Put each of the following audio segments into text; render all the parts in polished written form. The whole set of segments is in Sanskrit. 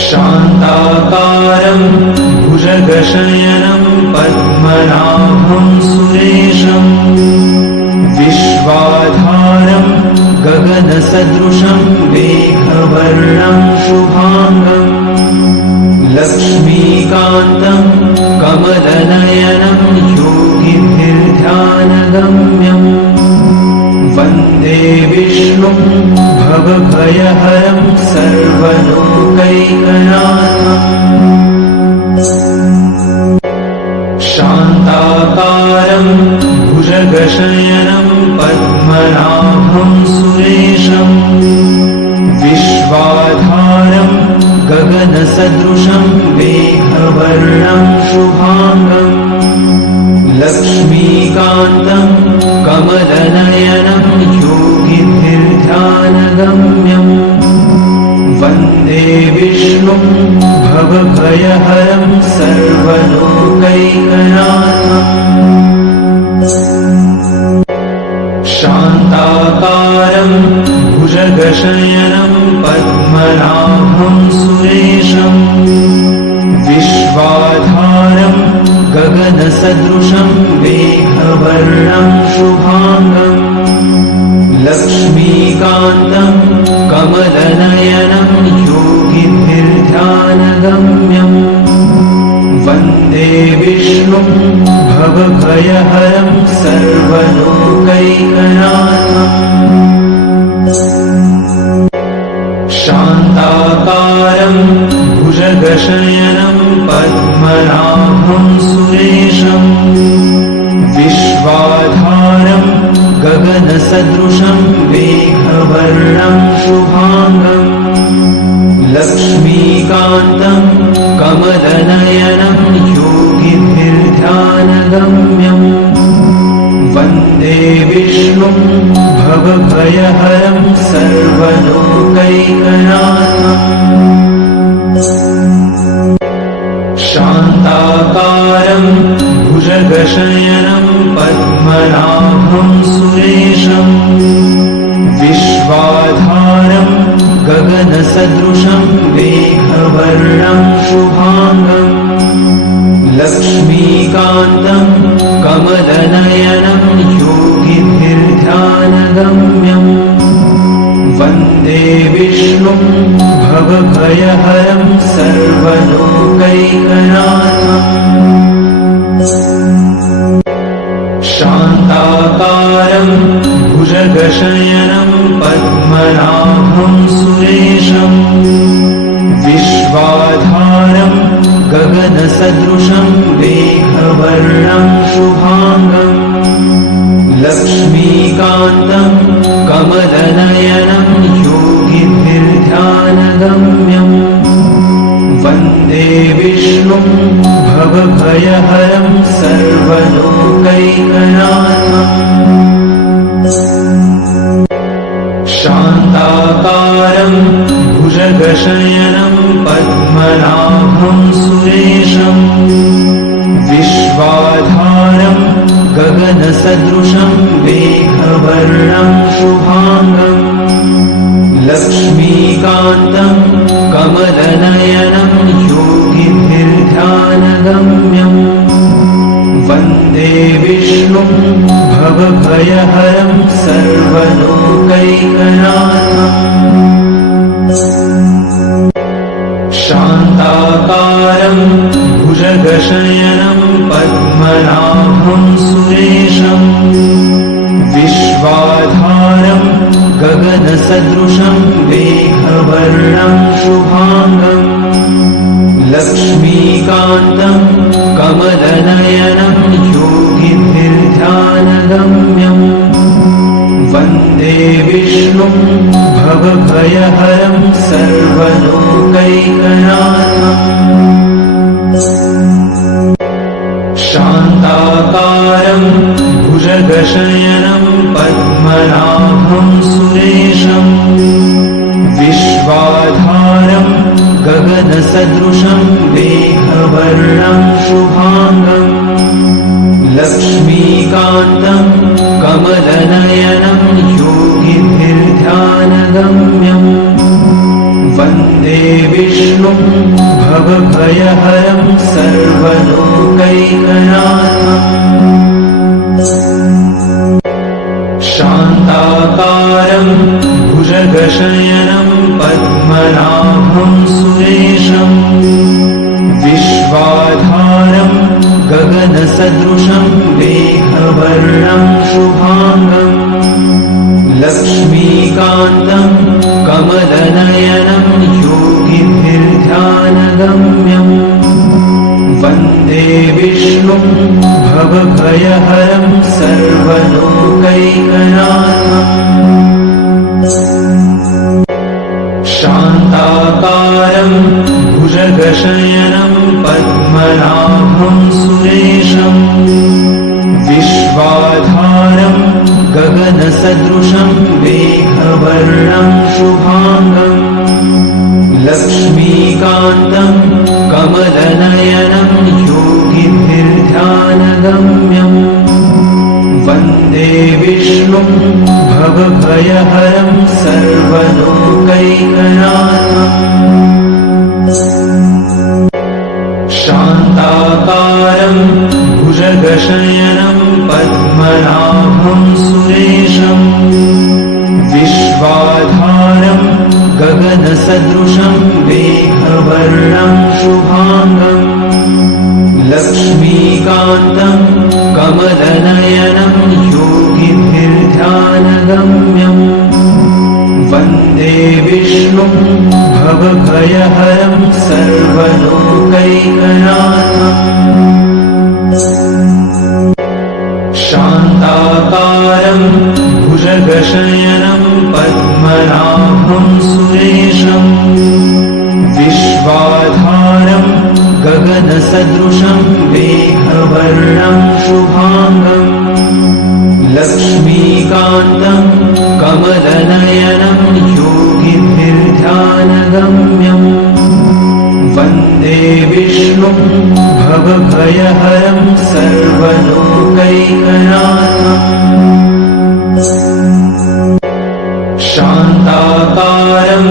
शान्ताकारं भुजगशयनं पद्मनाभं सुरेशं विश्वाधारं गगनसदृशं मेघवर्णं शुभांगं लक्ष्मीकान्तं कमलनयनं योगिभिर्ध्यानगम्यं वन्दे विष्णुं भवभयहरं सर्वलोकैकनाथम् शान्ताकारं भुजगशयनं पद्मनाभं सुरेशं विश्वाधारं गगनसदृशं मेघवर्णं शुभांगं लक्ष्मीकान्तं कमलनयनं योगिभिर्ध्यानगम्यं वन्दे विष्णुं भवभयहरं सर्वलोकैकनाथम् शान्ताकारं भुजगशयनं पद्मनाभं सुरेशं विश्वाधारं गगनसदृशं मेघवर्णं शुभांगं लक्ष्मीकान्तं कमलनयनं योगिभिर्ध्यानगम्यं वन्दे विष्णुं भवभयहरं सर्वलोकैकनाथम् शान्ताकारं भुजगशयनं पद्मनाभं सुरेशं विश्वाधारं गगनसदृशं मेघवर्णं शुभांगं लक्ष्मीकान्तं कमलनयनं योगिभिर्ध्यानगम्यं वन्दे विष्णुं भवभयहरं सर्वलोकैकनाथम् शान्ताकारं भुजगशयनं पद्मनाभं सुरेशं विश्वाधारं गगनसदृशं मेघवर्णं शुभांगं लक्ष्मीकान्तं कमलनयनं योगिभिर्ध्यानगम्यं वन्दे विष्णुं भवभयहरं सर्वलोकैकनाथम् शान्ताकारं भुजगशयनं पद्मनाभं सुरेशं विश्वाधारं गगनसदृशं मेघवर्णं शुभांगं लक्ष्मीकान्तं कमलनयनं योगिभिर्ध्यानगम्यं वन्दे विष्णुं भवभयहरं सर्वलोकैकनाथम् शान्ताकारं भुजगशयनं पद्मनाभं सुरेशं विश्वाधारं गगनसदृशं मेघवर्णं शुभांगं लक्ष्मीकान्तं कमलनयनं योगिभिर्ध्यानगम्यं वन्दे विष्णुं भवभयहरं सर्वलोकैकनाथम् शान्ताकारं भुजगशयनं पद्मनाभं सुरेशं विश्वाधारं गगनसदृशं मेघवर्णं शुभांगं लक्ष्मीकान्तं कमलनयनं योगिभिर्ध्यानगम्यं वन्दे विष्णुं भवभयहरं सर्वलोकैकनाथम् शान्ताकारं भुजगशयनं पद्मनाभं सुरेशं विश्वाधारं गगनसदृशं मेघवर्णं शुभांगं लक्ष्मीकान्तं कमलनयनं योगिभिर्ध्यानगम्यं वन्दे विष्णुं भवभयहरं सर्वलोकैकनाथम् शान्ताकारं भुजगशयनं पद्मनाभं सुरेशम् विश्वाधारं गगनसदृशं मेघवर्णं शुभाङ्गम् लक्ष्मीकान्तं कमलनयनं योगिभिर्ध्यानगम्यम् वन्दे विष्णुं भवभयहरं सर्वलोकैकनाथम् शान्ताकारं भुजगशयनं पद्मनाभं सुरेशम् विश्वाधारं गगनसदृशं मेघवर्णं शुभाङ्गम् लक्ष्मीकान्तं कमलनयनं योगिभिर्ध्यानगम्यम् वन्दे विष्णुं भवभयहरं सर्वलोकैकनाथम् शान्ताकारं भुजगशयनं पद्मनाभं सुरेशम् विश्वाधारं गगनसदृशं मेघवर्णं शुभाङ्गम् लक्ष्मीकान्तं कमलनयनं योगिभिर्ध्यानगम्यम् वन्दे विष्णुं भवभयहरं सर्वलोकैकनाथम् शान्ताकारं भुजगशयनं पद्मनाभं सुरेशम् विश्वाधारं गगनसदृशं मेघवर्णं शुभाङ्गम् लक्ष्मीकान्तं कमलनयनं योगिभिर्ध्यानगम्यम् वन्दे विष्णुं भवभयहरं सर्वलोकैकनाथम् शान्ताकारं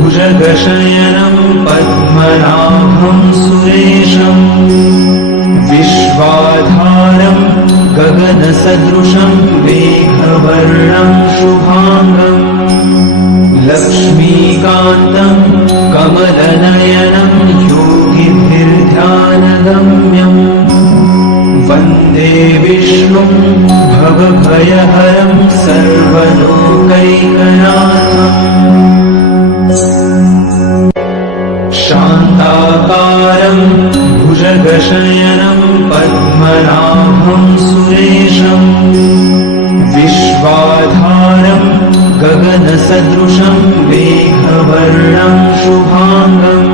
भुजगशयनं पद्मनाभं सुरेशम् विश्वाधारं गगनसदृशं मेघवर्णं शुभाङ्गम् लक्ष्मीकान्तं कमलनयनं योगिभिर्ध्यानगम्यम् वन्दे विष्णुं भवभयहरं सर्वलोकैकनाथम् शान्ताकारं भुजगशयनं पद्मनाभं सुरेशम् विश्वाधारं गगनसदृशं मेघवर्णं शुभाङ्गम्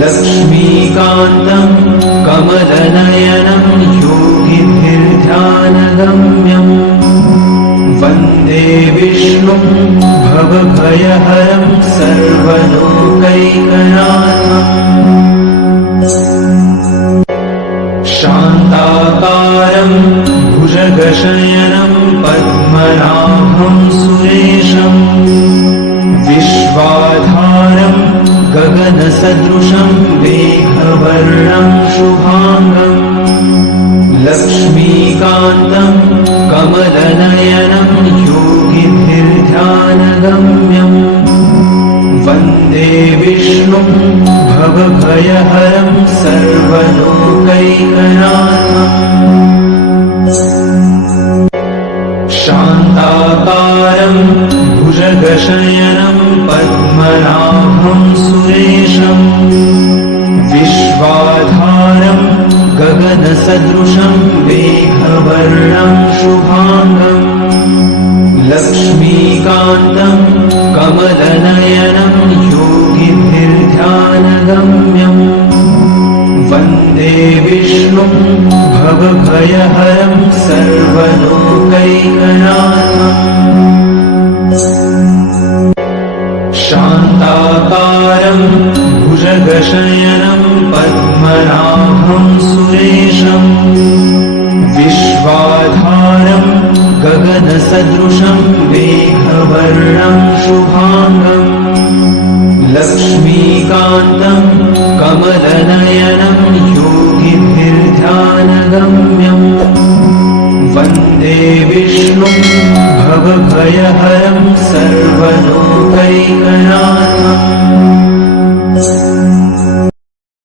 लक्ष्मीकान्तं कमलनयनं योगिभिर्ध्यानगम्यम् वन्दे विष्णुं भवभयहरं सर्वलोकैकनाथम् शान्ताकारं भुजगशयनं पद्मनाभं सुरेशम् विश्वाधारं गगनसदृशं मेघवर्णं शुभाङ्गम् लक्ष्मीकान्तं कमलनयनं योगिभिर्ध्यानगम्यम् वन्दे विष्णुं भवभयहरं सर्वलोकैकनाथम् शान्ताकारं भुजगशयनं पद्मनाभं सुरेशम् विश्वाधारं गगनसदृशं मेघवर्णं शुभाङ्गम् लक्ष्मीकान्तं कमलनयनं योगिभिर्ध्यानगम्यम् वन्दे विष्णुं भवभयहरं सर्वलोकैकनाथम् शान्ताकारं भुजगशयनं पद्मनाभं सुरेशम् विश्वाधारं गगनसदृशं मेघवर्णं शुभाङ्गम् लक्ष्मीकान्तं कमलनयनं योगिभिर्ध्यानगम्यम् वन्दे विष्णुं भवभयहरं सर्वलोक